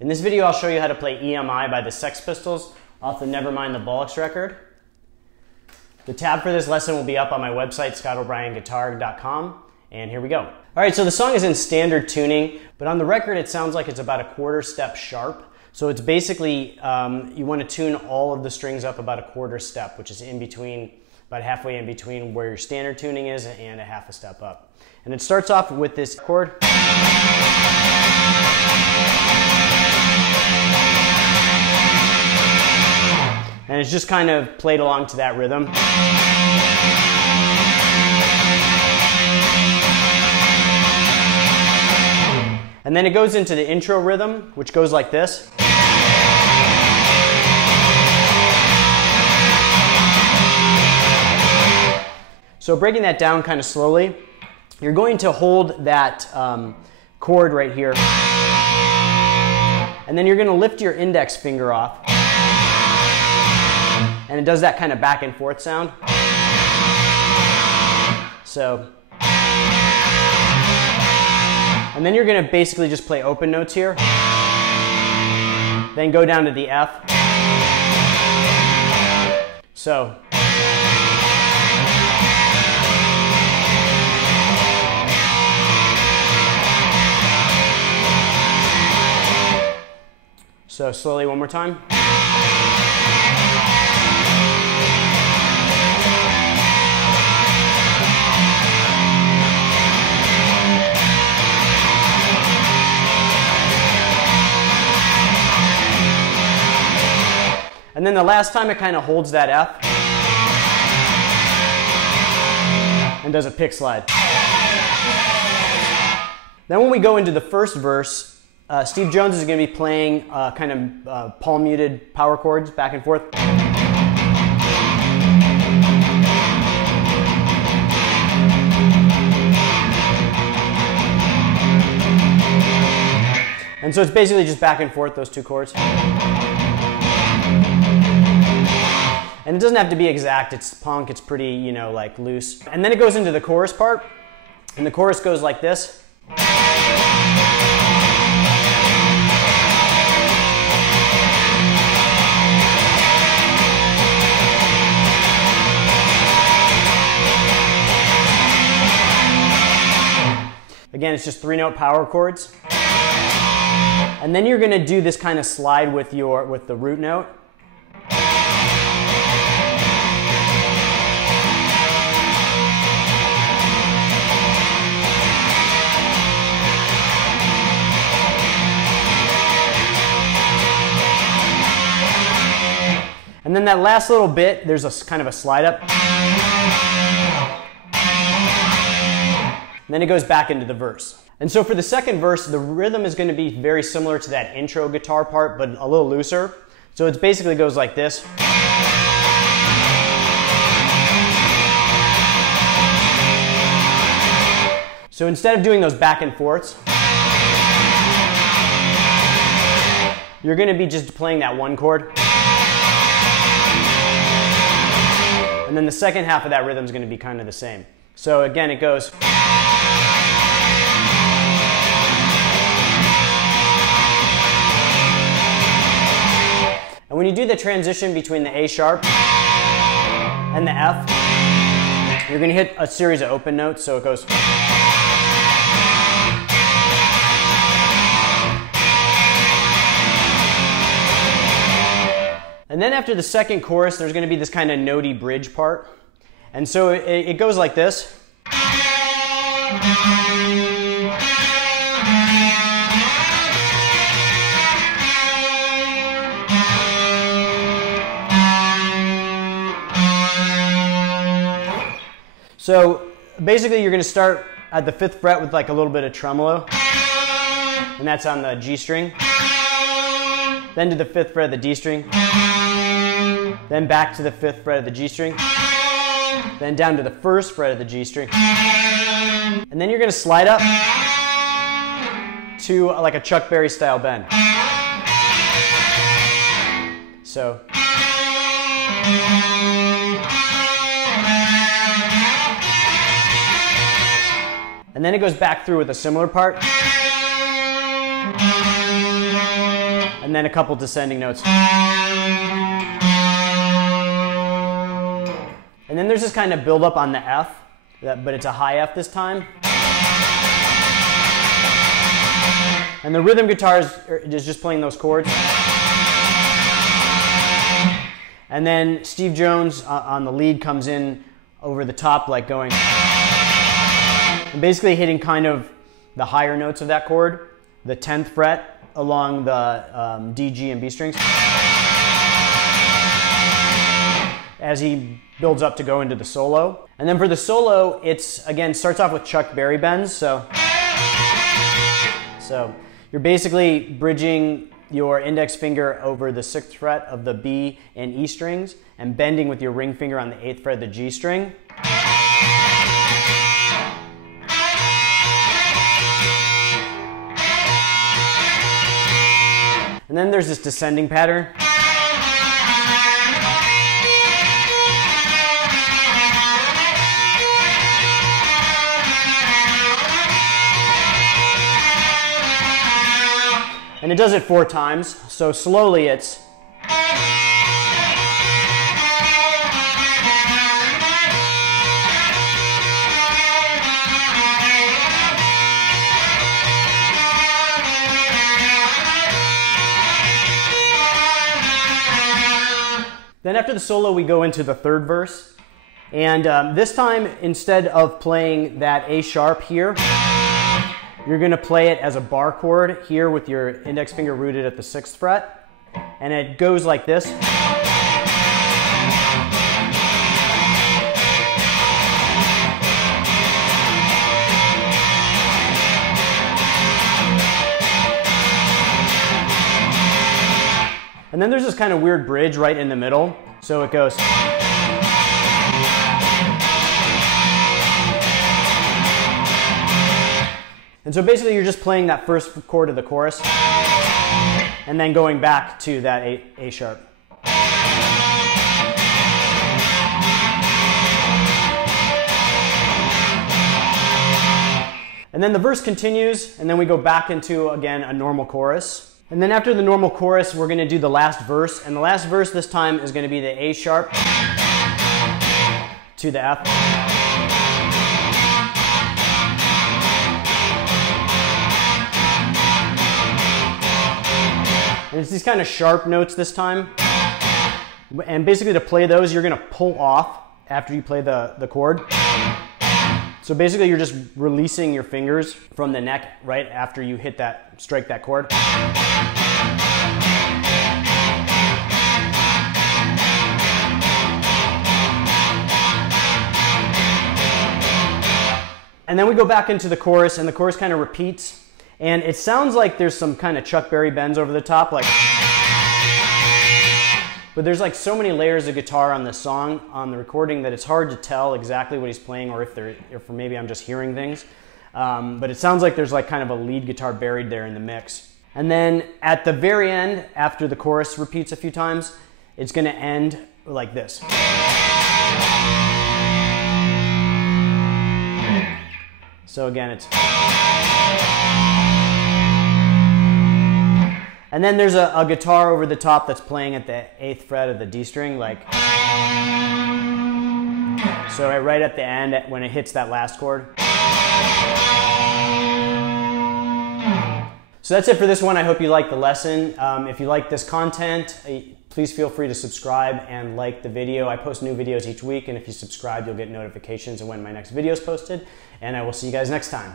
In this video, I'll show you how to play EMI by the Sex Pistols off the Nevermind the Bollocks record. The tab for this lesson will be up on my website, scottobryanguitar.com, and here we go. All right, so the song is in standard tuning, but on the record it sounds like it's about a quarter step sharp. So it's basically, you want to tune all of the strings up about a quarter step, which is in between, about halfway in between where your standard tuning is and a half a step up. And it starts off with this chord. And it's just kind of played along to that rhythm. And then it goes into the intro rhythm, which goes like this. So breaking that down kind of slowly, you're going to hold that chord right here, and then you're going to lift your index finger off, and it does that kind of back and forth sound. So, and then you're going to basically just play open notes here, then go down to the F. So. So slowly one more time. And then the last time it kind of holds that F and does a pick slide. Then when we go into the first verse, Steve Jones is going to be playing kind of palm muted power chords back and forth. And so it's basically just back and forth, those two chords. And it doesn't have to be exact, it's punk, it's pretty, you know, like loose. And then it goes into the chorus part, and the chorus goes like this. Again, it's just 3-note power chords. And then you're going to do this kind of slide with the root note. And then that last little bit, there's a kind of a slide up. And then it goes back into the verse. And so for the second verse, the rhythm is going to be very similar to that intro guitar part, but a little looser. So it basically goes like this. So instead of doing those back and forths, you're going to be just playing that one chord. And then the second half of that rhythm is going to be kind of the same. So again, it goes. And when you do the transition between the A sharp and the F, you're going to hit a series of open notes, so it goes. And then after the second chorus, there's going to be this kind of notey bridge part. And so it goes like this. So basically you're going to start at the 5th fret with like a little bit of tremolo, and that's on the G string. Then to the 5th fret of the D string, then back to the 5th fret of the G string, then down to the 1st fret of the G string, and then you're going to slide up to like a Chuck Berry style bend. So. And then it goes back through with a similar part. and then a couple descending notes. And then there's this kind of build up on the F, but it's a high F this time. And the rhythm guitar is just playing those chords. And then Steve Jones on the lead comes in over the top, like going, and basically hitting kind of the higher notes of that chord, the 10th fret along the D, G, and B strings, as he builds up to go into the solo. And then for the solo, it's, again, starts off with Chuck Berry bends. So you're basically bridging your index finger over the 6th fret of the B and E strings and bending with your ring finger on the 8th fret of the G string. And then there's this descending pattern. And it does it 4 times, so slowly it's. Then after the solo, we go into the 3rd verse. And this time, instead of playing that A sharp here, you're going to play it as a bar chord here with your index finger rooted at the 6th fret. And it goes like this. And then there's this kind of weird bridge right in the middle. So it goes. And so basically you're just playing that first chord of the chorus and then going back to that A sharp. And then the verse continues, and then we go back into, again, a normal chorus. And then after the normal chorus, we're going to do the last verse. And the last verse this time is going to be the A sharp to the F. And it's these kind of sharp notes this time. And basically to play those, you're going to pull off after you play the chord. So basically you're just releasing your fingers from the neck right after you strike that chord. And then we go back into the chorus, and the chorus kind of repeats. And it sounds like there's some kind of Chuck Berry bends over the top, like. But there's like so many layers of guitar on this song, on the recording, that it's hard to tell exactly what he's playing, or if maybe I'm just hearing things. But it sounds like there's like kind of a lead guitar buried there in the mix. And then at the very end, after the chorus repeats a few times, it's going to end like this. So again, it's. And then there's a guitar over the top that's playing at the 8th fret of the D string, like. So right at the end, when it hits that last chord. So that's it for this one. I hope you liked the lesson. If you like this content, please feel free to subscribe and like the video. I post new videos each week, and if you subscribe, you'll get notifications of when my next video is posted. And I will see you guys next time.